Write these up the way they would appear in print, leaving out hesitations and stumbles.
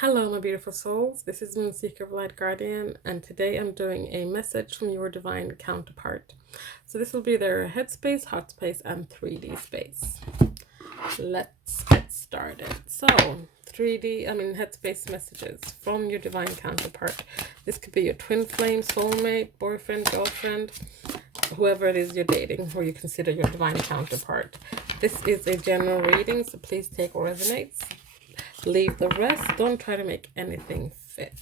Hello, my beautiful souls. This is Moonseeker of Light Guardian, and today I'm doing a message from your divine counterpart. So this will be their headspace, heart space, and 3D space. Let's get started. So 3D, headspace messages from your divine counterpart. This could be your twin flame, soulmate, boyfriend, girlfriend, whoever it is you're dating or you consider your divine counterpart. This is a general reading, so please take what resonates. Leave the rest. Don't try to make anything fit.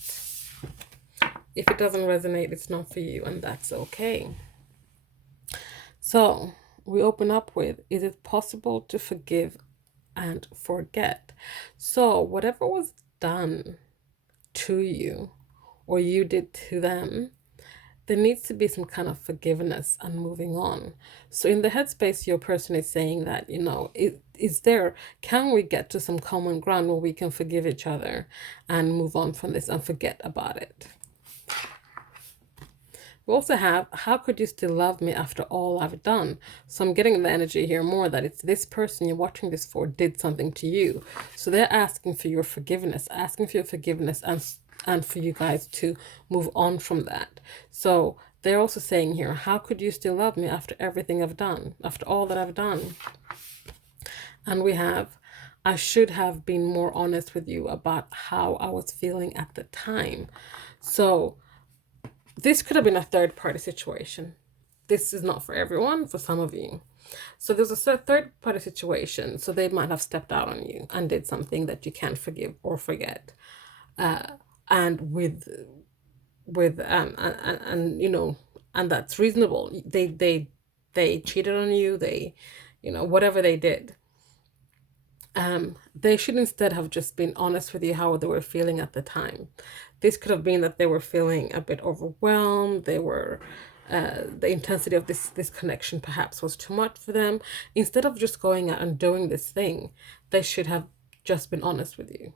If it doesn't resonate, it's not for you, and that's okay. So we open up with, is it possible to forgive and forget? So whatever was done to you or you did to them, there needs to be some kind of forgiveness and moving on. So in the headspace, your person is saying that, can we get to some common ground where we can forgive each other and move on from this and forget about it? We also have, how could you still love me after all I've done? So I'm getting the energy here more that it's this person you're watching this for did something to you. So they're asking for your forgiveness, and for you guys to move on from that. So they're also saying here, how could you still love me after everything I've done, after all that I've done? And we have, I should have been more honest with you about how I was feeling at the time. So this could have been a third party situation. This is not for everyone, for some of you. So there's a third party situation. So they might have stepped out on you and did something that you can't forgive or forget. And and that's reasonable. They cheated on you. Whatever they did. They should instead have just been honest with you how they were feeling at the time. This could have been that they were feeling a bit overwhelmed. The intensity of this connection perhaps was too much for them. Instead of just going out and doing this thing, they should have just been honest with you.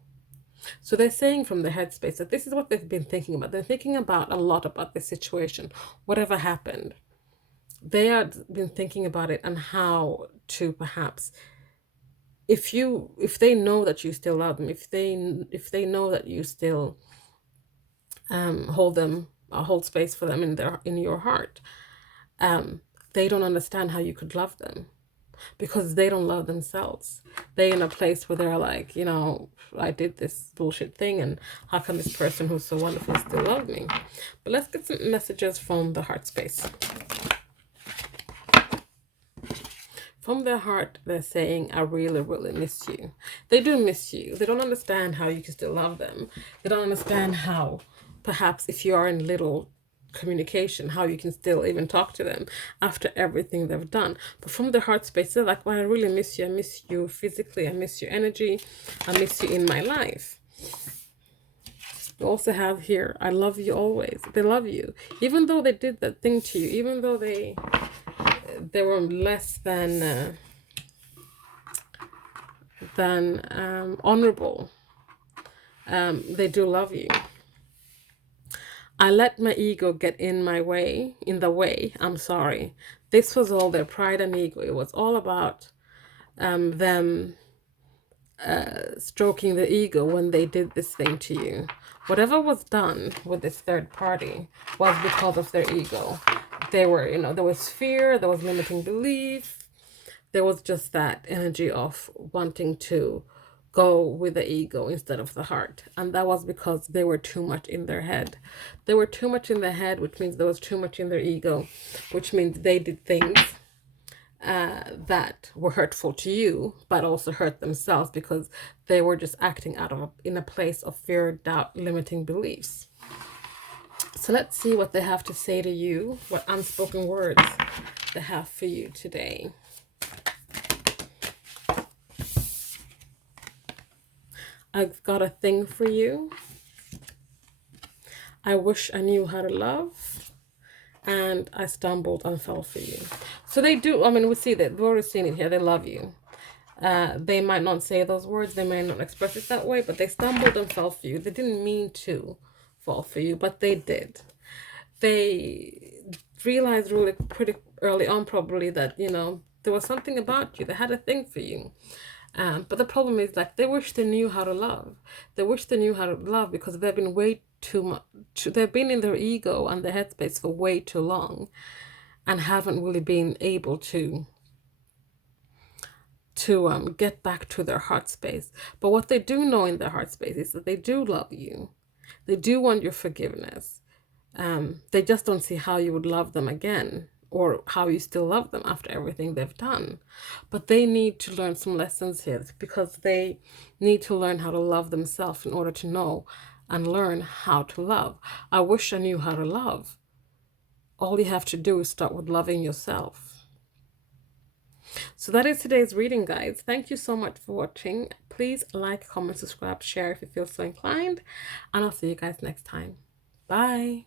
So they're saying from the headspace that this is what they've been thinking about. They're thinking about a lot about this situation, whatever happened. They have been thinking about it and how to perhaps, if they know that you still love them, if they know that you still hold space for them in your heart, they don't understand how you could love them because they don't love themselves. They're in a place where they're like, I did this bullshit thing, and how come this person who's so wonderful still love me? But let's get some messages from the heart space. From their heart, they're saying, I really, really miss you. They do miss you. They don't understand how you can still love them. They don't understand how, perhaps if you are in little communication, how you can still even talk to them after everything they've done. But from their heart space, they're like, well, I really miss you. I miss you physically. I miss your energy. I miss you in my life. We also have here, I love you always. They love you. Even though they did that thing to you, even though they were less than honorable, they do love you. I let my ego get in the way. I'm sorry. This was all their pride and ego. It was all about them stroking the ego when they did this thing to you. Whatever was done with this third party was because of their ego. There was fear, there was limiting belief, there was just that energy of wanting to go with the ego instead of the heart. And that was because they were too much in their head. They were too much in their head, which means there was too much in their ego, which means they did things that were hurtful to you, but also hurt themselves because they were just acting in a place of fear, doubt, limiting beliefs. So let's see what they have to say to you, what unspoken words they have for you today. I've got a thing for you. I wish I knew how to love. And I stumbled and fell for you. So they do, we see that, we've already seen it here, they love you. They might not say those words, they may not express it that way, but they stumbled and fell for you. They didn't mean to fall for you, but they did. They realized really pretty early on probably that, there was something about you. They had a thing for you. But the problem is, like, they wish they knew how to love. They wish they knew how to love because they've been way too much. They've been in their ego and their headspace for way too long, and haven't really been able to get back to their heart space. But what they do know in their heart space is that they do love you. They do want your forgiveness. They just don't see how you would love them again, or how you still love them after everything they've done. But they need to learn some lessons here, because they need to learn how to love themselves in order to know and learn how to love. I wish I knew how to love. All you have to do is start with loving yourself. So that is today's reading, guys. Thank you so much for watching. Please like, comment, subscribe, share if you feel so inclined. And I'll see you guys next time. Bye.